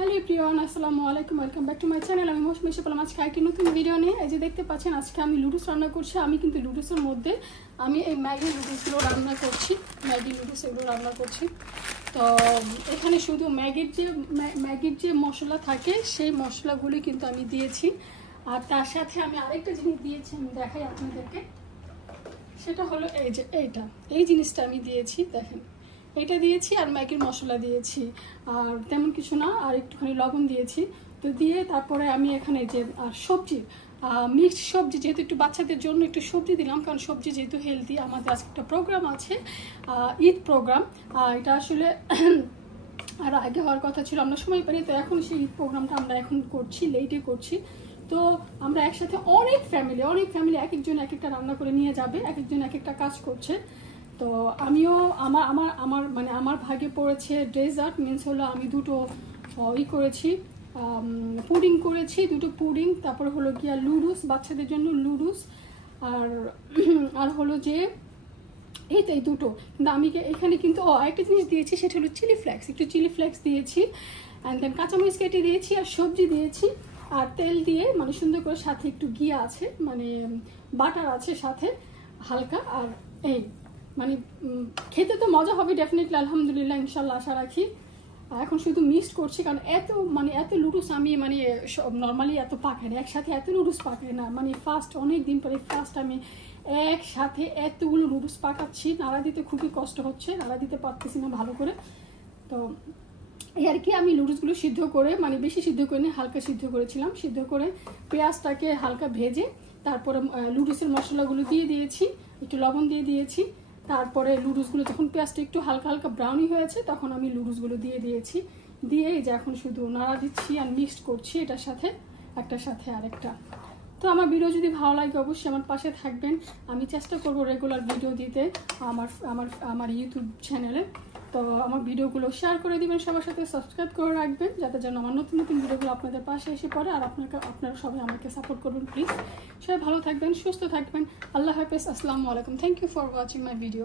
Hello everyone, আসসালামু আলাইকুম, welcome back to my channel. আমি মৌসুমী এসে পেলাম আজকে একটি নতুন ভিডিও নিয়ে। এই যে দেখতে পাচ্ছেন আজকে আমি লুডুস রান্না করছি। আমি কিন্তু লুডুসের মধ্যে আমি এই ম্যাগি লুডুসগুলো রান্না করছি, ম্যাগি লুডুস এগুলো রান্না করছি। তো এখানে শুধু ম্যাগির যে মশলা থাকে সেই মশলাগুলি কিন্তু আমি দিয়েছি, আর তার সাথে আমি আরেকটা জিনিস দিয়েছি, আমি দেখাই আপনাদেরকে। সেটা হলো এই যে এই জিনিসটা আমি দিয়েছি, দেখেন এটা দিয়েছি আর ম্যাগির মশলা দিয়েছি, আর তেমন কিছু না, আর একটুখানি লবণ দিয়েছি। তো দিয়ে তারপরে আমি এখানে যে আর সবজি মিক্সড সবজি, যেহেতু একটু বাচ্চাদের জন্য একটু সবজি দিলাম, কারণ সবজি যেহেতু হেলদি। আমাদের আজকে একটা প্রোগ্রাম আছে, ঈদ প্রোগ্রাম। এটা আসলে আর আগে হওয়ার কথা ছিল, আমরা সময় পাইনি, তো এখন সেই ঈদ প্রোগ্রামটা আমরা এখন করছি, লেটে করছি। তো আমরা একসাথে অনেক ফ্যামিলি এক একজন এক একটা রান্না করে নিয়ে যাবে, এক একজন এক একটা কাজ করছে। তো আমিও আমার ভাগে পড়েছে ডেজার্ট, মিন্স হলো আমি দুটো করেছি, পুডিং করেছি, দুটো পুডিং। তারপরে হলো গিয়া লুডুস, বাচ্চাদের জন্য লুডুস, আর হলো যে এই দুটো। কিন্তু আমি এখানে কিন্তু আরেকটা জিনিস দিয়েছি, সেটা হলো চিলি ফ্লেক্স, একটু চিলি ফ্লেক্স দিয়েছি, অ্যান্ড দেন কাঁচামরিচ কেটে দিয়েছি, আর সবজি দিয়েছি, আর তেল দিয়ে মানে সুন্দর করে, সাথে একটু ঘি আছে, মানে বাটার আছে সাথে হালকা। আর এই মানে খেতে তো মজা হবে ডেফিনেটলি, আলহামদুলিল্লাহ, ইনশাল্লাহ আশা রাখি। এখন শুধু মিক্সড করছি, কারণ এত লুডুস আমি নর্মালি এত পাকাই না, একসাথে এত লুডুস পাকাই না, মানে ফার্স্ট অনেক দিন পরে ফার্স্ট আমি একসাথে এতগুলো লুডুস পাকাচ্ছি। নাড়া দিতে খুবই কষ্ট হচ্ছে, নাড়া দিতে পারতেছি না ভালো করে। তো এই আর কি, আমি লুডুসগুলো সিদ্ধ করে, মানে বেশি সিদ্ধ করে নিয়ে হালকা সিদ্ধ করেছিলাম, সিদ্ধ করে পেঁয়াজটাকে হালকা ভেজে তারপরে লুডুসের মশলাগুলো দিয়ে দিয়েছি, একটু লবণ দিয়ে দিয়েছি। তারপরে লুডুসগুলো যখন পেঁয়াজটা একটু হালকা ব্রাউনি হয়েছে, তখন আমি লুডুসগুলো দিয়ে দিয়েছি, দিয়ে এই যে এখন শুধু নাড়া দিচ্ছি আর মিক্সড করছি এটার সাথে একটার সাথে আরেকটা। তো আমার ভিডিও যদি ভালো লাগে অবশ্যই আমার পাশে থাকবেন। আমি চেষ্টা করব রেগুলার ভিডিও দিতে আমার ইউটিউব চ্যানেলে। তো আমার ভিডিওগুলো শেয়ার করে দিবেন, সবার সাথে সাবস্ক্রাইব করে রাখবেন, যাতে যেন আমার নতুন ভিডিওগুলো আপনাদের পাশে এসে পড়ে। আর আপনারা সবাই আমাকে সাপোর্ট করবেন প্লিজ। সবাই ভালো থাকবেন, সুস্থ থাকবেন। আল্লাহ হাফেজ, আসসালামু আলাইকুম। Thank you for watching my video.